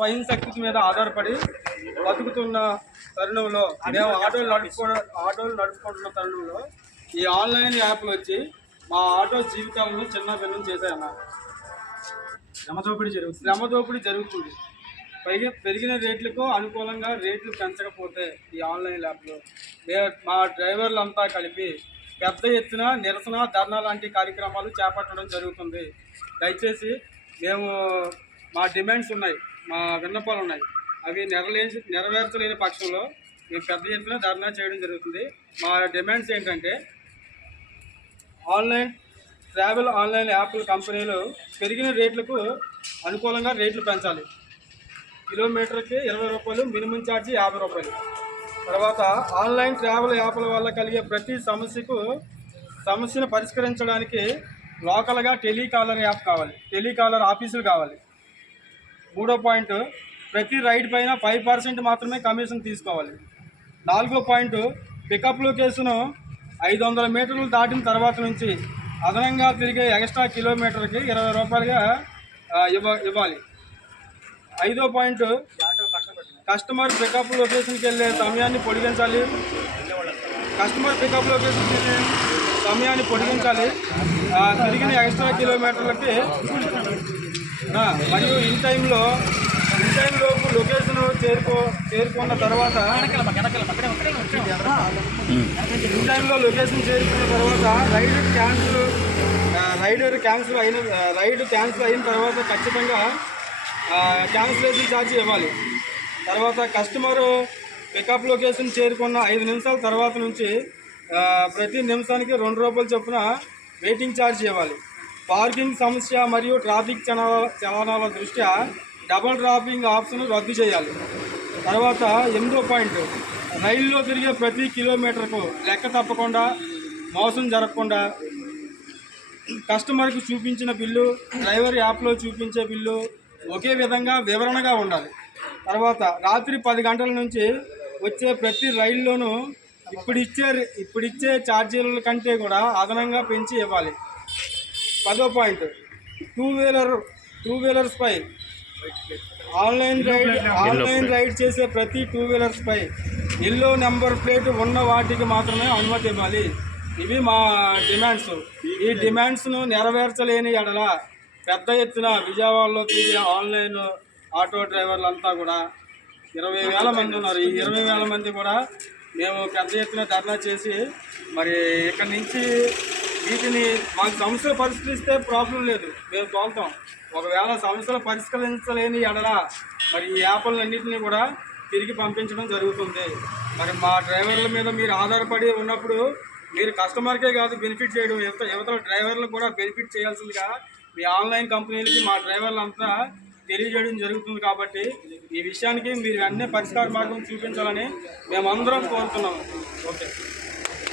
స్వయం శక్తి మీద ఆధారపడి బతుకుతున్న తరుణంలో మేము ఆటోలు నడుపుకుంటున్న తరుణంలో ఈ ఆన్లైన్ యాప్లు వచ్చి మా ఆటో జీవితాలను చిన్న భిన్నం చేశాయన్న. శ్రమ దోపిడీ జరుగుతుంది. పెరిగిన రేట్లకు అనుకూలంగా రేట్లు పెంచకపోతే ఈ ఆన్లైన్ యాప్లో మా డ్రైవర్లంతా కలిపి పెద్ద ఎత్తున నిరసన ధర్నా లాంటి కార్యక్రమాలు చేపట్టడం జరుగుతుంది. దయచేసి మేము మా డిమాండ్స్ ఉన్నాయి, మా విన్నపాలు ఉన్నాయి, అవి నెరవేర్చలేని పక్షంలో మేము పెద్ద ఎత్తున ధర్నా చేయడం జరుగుతుంది. మా డిమాండ్స్ ఏంటంటే ఆన్లైన్ యాప్ల కంపెనీలు పెరిగిన రేట్లకు అనుకూలంగా రేట్లు పెంచాలి. కిలోమీటర్కి 20 రూపాయలు, మినిమం ఛార్జీ 50 రూపాయలు. తర్వాత ఆన్లైన్ ట్రావెల్ యాప్ల వల్ల కలిగే ప్రతి సమస్యను పరిష్కరించడానికి లోకల్గా టెలికాలర్ యాప్ కావాలి, టెలికాలర్ ఆఫీసులు కావాలి. 3వ పాయింట్, ప్రతి రైడ్ పైన 5% మాత్రమే కమిషన్ తీసుకోవాలి. 4వ పాయింట్, పికప్ లొకేషను 500 మీటర్లు దాటిన తర్వాత నుంచి అదనంగా తిరిగే ఎక్స్ట్రా కిలోమీటర్కి 20 రూపాయలుగా ఇవ్వాలి. 5వ పాయింట్, కస్టమర్ పికప్ లొకేషన్కి వెళ్ళే సమయాన్ని పొడిగించాలి. తిరిగిన ఎక్స్ట్రా కిలోమీటర్లకి మరియు ఇన్ టైంలోపు లొకేషన్ చేరుకున్న తర్వాత రైడ్ క్యాన్సిల్ అయిన తర్వాత ఖచ్చితంగా క్యాన్సిలేషన్ ఛార్జీ ఇవ్వాలి. తర్వాత కస్టమరు పికప్ లొకేషన్ చేరుకున్న 5 నిమిషాల తర్వాత నుంచి ప్రతి నిమిషానికి 2 రూపాయలు చొప్పున వెయిటింగ్ ఛార్జ్ ఇవ్వాలి. పార్కింగ్ సమస్య మరియు ట్రాఫిక్ చలనాల దృష్ట్యా డబుల్ డ్రాపింగ్ ఆప్షన్ రద్దు చేయాలి. తర్వాత 8వ పాయింట్, రైల్లో తిరిగే ప్రతి కిలోమీటర్కు లెక్క తప్పకుండా, మోసం జరగకుండా కస్టమర్కి చూపించిన బిల్లు, డ్రైవర్ యాప్లో చూపించే బిల్లు ఒకే విధంగా వివరణగా ఉండాలి. తర్వాత రాత్రి 10 గంటల నుంచి వచ్చే ప్రతి రైల్లోనూ ఇప్పుడిచ్చే ఛార్జీల కంటే కూడా అదనంగా పెంచి ఇవ్వాలి. 10వ పాయింట్, టూ వీలర్స్పై ఆన్లైన్ రైడ్ చేసే ప్రతి 2 వీలర్స్పై ఎల్లో నెంబర్ ప్లేట్ ఉన్న వాటికి మాత్రమే అనుమతి ఇవ్వాలి. ఇవి మా డిమాండ్స్. ఈ డిమాండ్స్ను నెరవేర్చలేని ఎడల పెద్ద ఎత్తున విజయవాడలో తిరిగే ఆన్లైన్ ఆటో డ్రైవర్లంతా కూడా 20,000 మంది ఉన్నారు. ఈ 20,000 మంది కూడా మేము పెద్ద ఎత్తున ధర్నా చేసి మరి ఇక్కడి నుంచి వీటిని మాకు సమస్యలు పరిష్కరిస్తే ప్రాబ్లం లేదు, మేము తోలుతాం. ఒకవేళ సమస్యలు పరిష్కరించలేని ఎడల మరి ఈ యాప్లన్నింటినీ కూడా తిరిగి పంపించడం జరుగుతుంది. మరి మా డ్రైవర్ల మీద మీరు ఆధారపడి ఉన్నప్పుడు మీరు కస్టమర్కే కాదు బెనిఫిట్ చేయడం, యువతల డ్రైవర్లకు కూడా బెనిఫిట్ చేయాల్సిందిగా మీ ఆన్లైన్ కంపెనీలకి మా డ్రైవర్లంతా తెలియజేయడం జరుగుతుంది. కాబట్టి ఈ విషయానికి మీరు వెంటనే పరిష్కార మార్గం చూపించాలని మేమందరం కోరుతున్నాము. ఓకే.